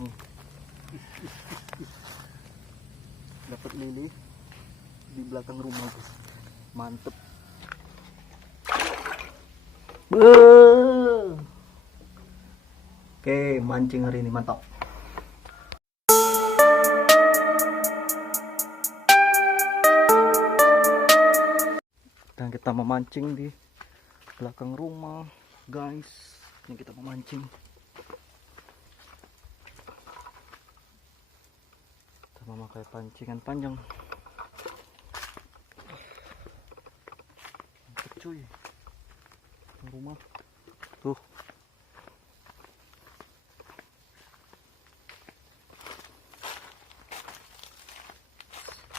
nih. Dapat lele di belakang rumah guys, mantep. Oke, mancing hari ini mantap. Dan kita memancing di belakang rumah guys. Ini kita memancing. Kita memakai pancingan panjang. Mantap cuy. Rumah tuh.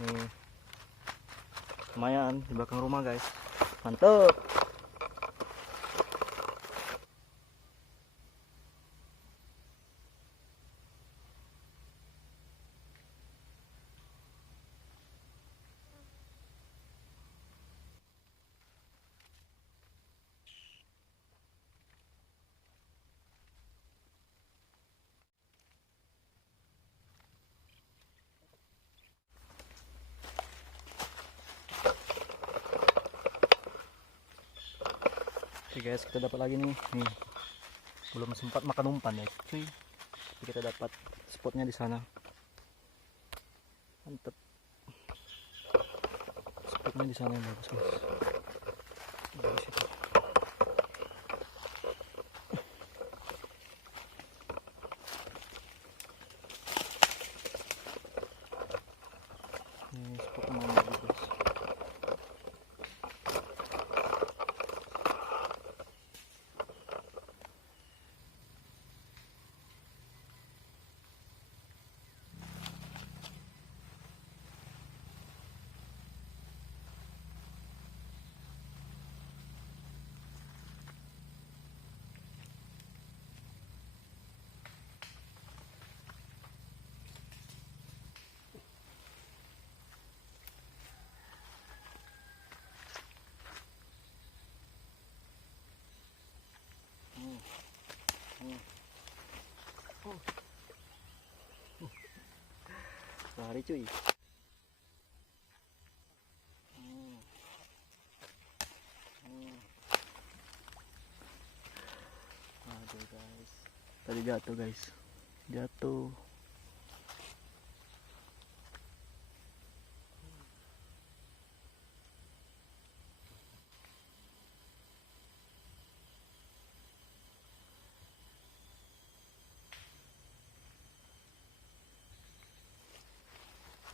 Nih, lumayan di belakang rumah guys, mantep. Oke guys, kita dapat lagi nih. Belum sempat makan umpan ya cuy. Tapi kita dapat spotnya di sana. Mantep. Spotnya di sana yang bagus guys. Dari situ. Ini spotnya mau bagus guys. Lari cuy. Aduh guys, tadi jatuh guys, jatuh.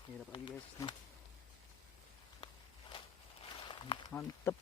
Ini dapat lagi guys nih. Mantep.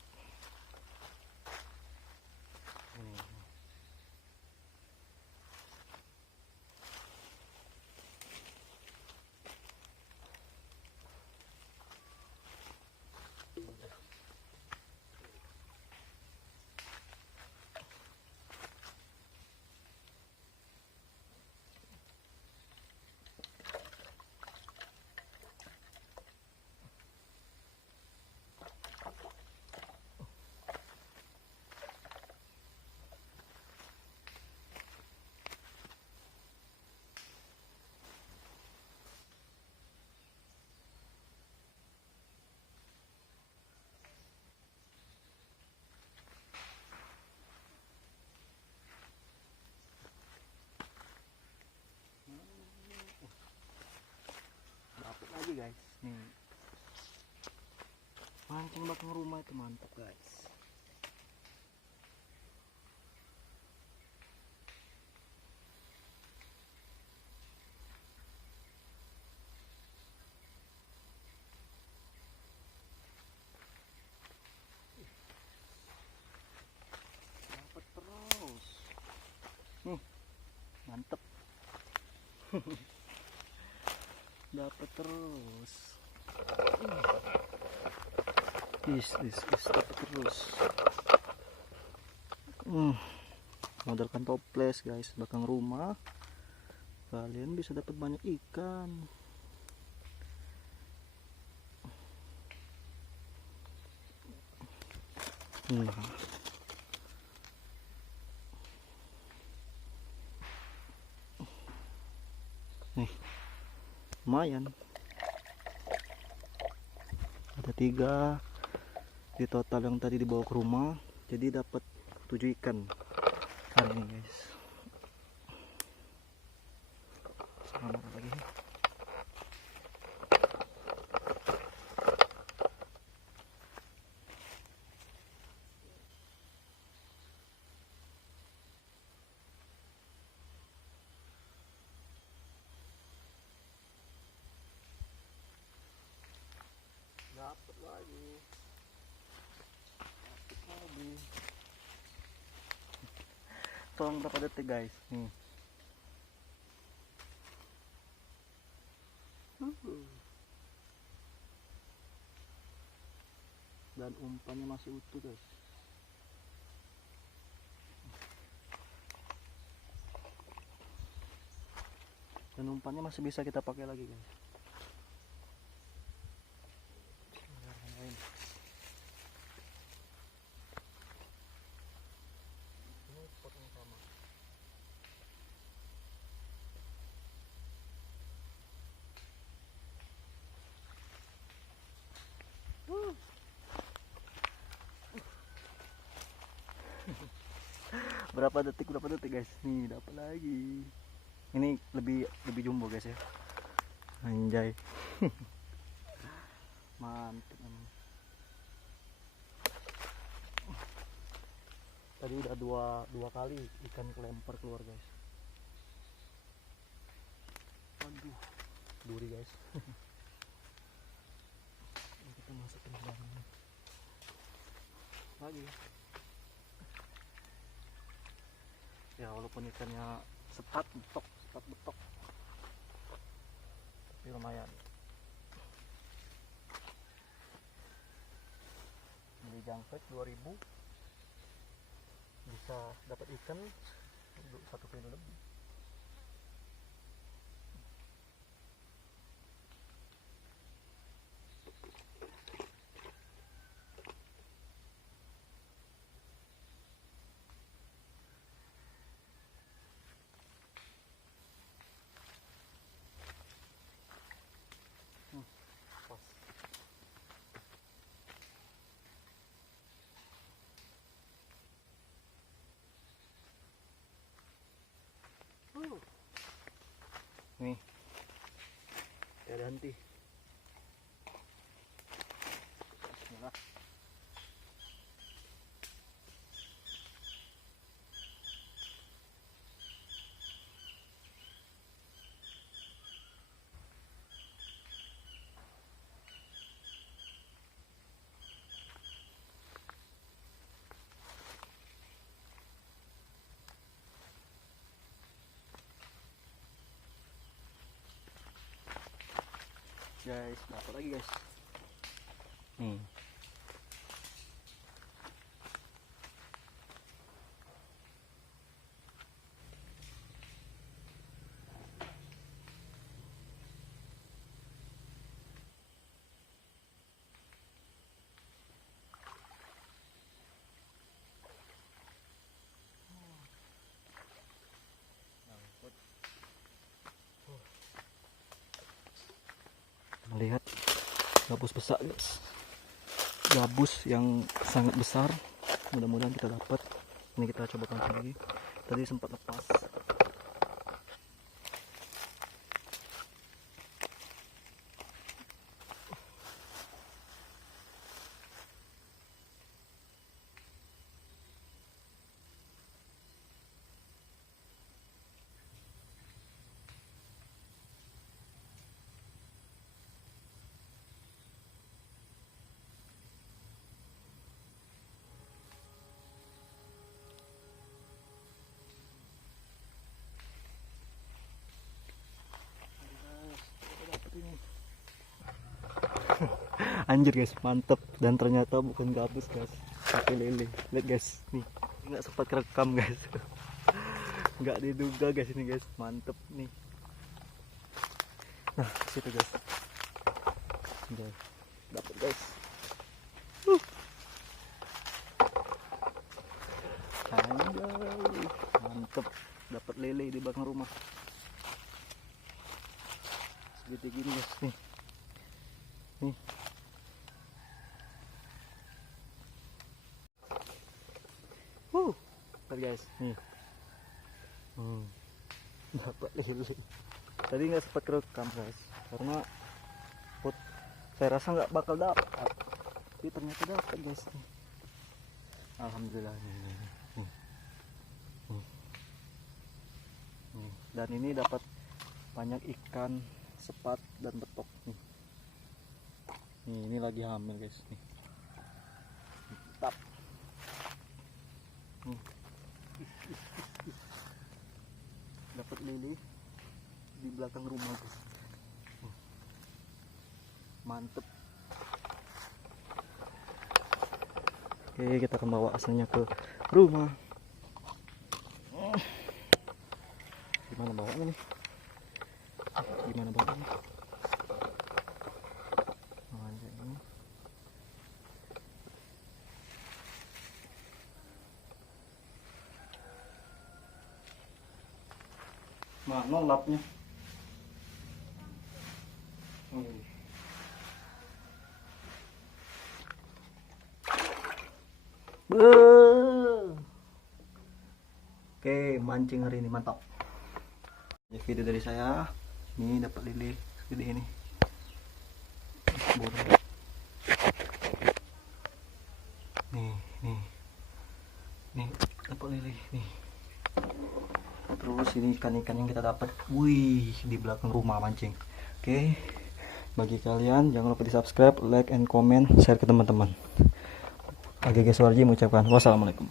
Dapat lagi guys nih. Mancing belakang rumah itu mantap guys. Dapat terus. Mantep. Dapat terus. Dapat terus. Modalkan toples guys belakang rumah, kalian bisa dapat banyak ikan. Nih, lumayan. Ada 3 di total yang tadi dibawa ke rumah, jadi dapat 7 ikan hari ini guys. Sama lagi. Dapat lagi. Tolong berapa detik guys nih. Dan umpannya masih utuh guys. Dan umpannya masih bisa kita pakai lagi guys. Berapa detik guys, nih dapat lagi. Ini lebih jumbo guys ya, anjay. Mantap emang. Tadi udah dua kali ikan kelempar keluar guys. Aduh, duri guys. Kita masukin ke dalam lagi. Ya walaupun ikannya sepat betok, tapi lumayan. Beli jangkrik 2000 bisa dapat ikan 1 kilo lebih. Nih, ada henti. Bismillah. Guys, dapat lagi guys. Nih. Melihat gabus besar guys, gabus yang sangat besar. Mudah-mudahan kita dapat. Ini kita coba pancing lagi, tadi sempat lepas. Anjir guys, mantep. Dan ternyata bukan gabus guys, tapi lele. Lihat guys, nih nggak sempat kerekam guys. Nggak diduga guys ini guys, mantep nih. Nah situ guys, dapat guys. Anjay, mantep, dapat lele di belakang rumah. Gede gini guys nih. Nih. Lihat guys nih. Dapat lele. Tadi nggak sempat kerekam guys karena saya rasa nggak bakal dapat, tapi ternyata dapat guys nih. Alhamdulillah nih. Dan ini dapat banyak ikan sepat dan betok nih. Ini lagi hamil guys nih. Mantap. Dapat lele di belakang rumah guys. Mantep. Oke, kita akan bawa asalnya ke rumah. Gimana bawanya nih? Gimana bawanya? Ini. Mana lapnya? Oke, mancing hari ini mantap. Ya, video dari saya. Ini dapat lele segede ini. Boleh. Nih, dapat lele nih. Terus ini ikan-ikan yang kita dapat, wih, di belakang rumah mancing. Oke, bagi kalian jangan lupa di subscribe, like, and comment, share ke teman-teman. Oke guys, Warji mengucapkan wassalamualaikum.